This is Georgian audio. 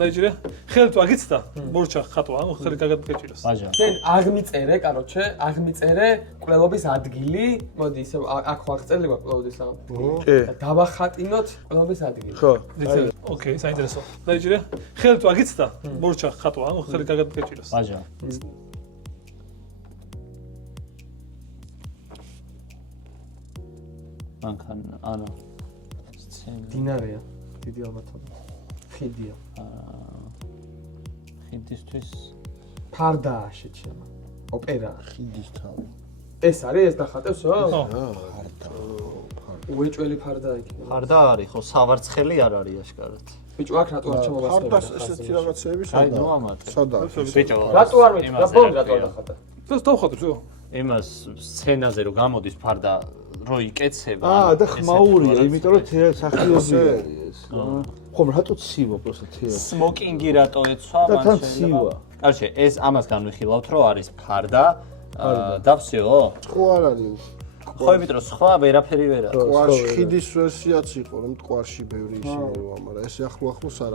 დაიჭირე. ხელით ვაგიცდა. მორჩა ხატვა, ხელი გაგაჭიროს. ბაჟა. შენ აღმიწერე, კაროჩე, აღმიწერე კვლევობის ადგილი. მოდი ისე აქ ვაღწევ კვლევობის ადგილი. კი. და დავახატინოთ კვლევობის ადგილი. ხო. ოკეი, საინტერესო. დაიჭირე. ხელით ვაგიცდა. მორჩა ხატვა, ხელი გაგაჭიროს. ბაჟა. მანქან ანა სცენა დინარეა. დიდი ალბათობით. ხიდია. ხიდისთვის ფარდაა შეჩემა. ოპერა. ხიდის თავი. ეს არის ეს დახატევსო? ხო. უეჭველი ფარდაა იქ. ფარდა არის ხო სავარცხელი არ არის აშკარად ბიჭო აქ რატო არ ჩამოვასწრებდი? ხარტას ესეთი რაღაცეები აი სადა? ნუ ამატე სადა? ბიჭო რატო არ მეც? რა ბოლო რატო არ დახატა? ეს დავხატებ, ზო. იმას სცენაზე რო გამოდის ფარდა რო იკეცება და ხმაურია, იმიტომ რომ სახიობია ეს. ხომ რატო ცივა პროსტა თეატრი? სმოკინგი რატო ეცვა და თან ცივა. კარჩე ეს ამას განვიხილავთ რომ არის ფარდა და всё ხო არ არის. ხო იმიტომ რომ სხვა ვერაფერი ვერ არის ყვარში ხიდის ვერსიაც იყო, რომ ყვარში ბევრი ისინი ვარ, მაგრამ ეს ახლო ახლოს არა.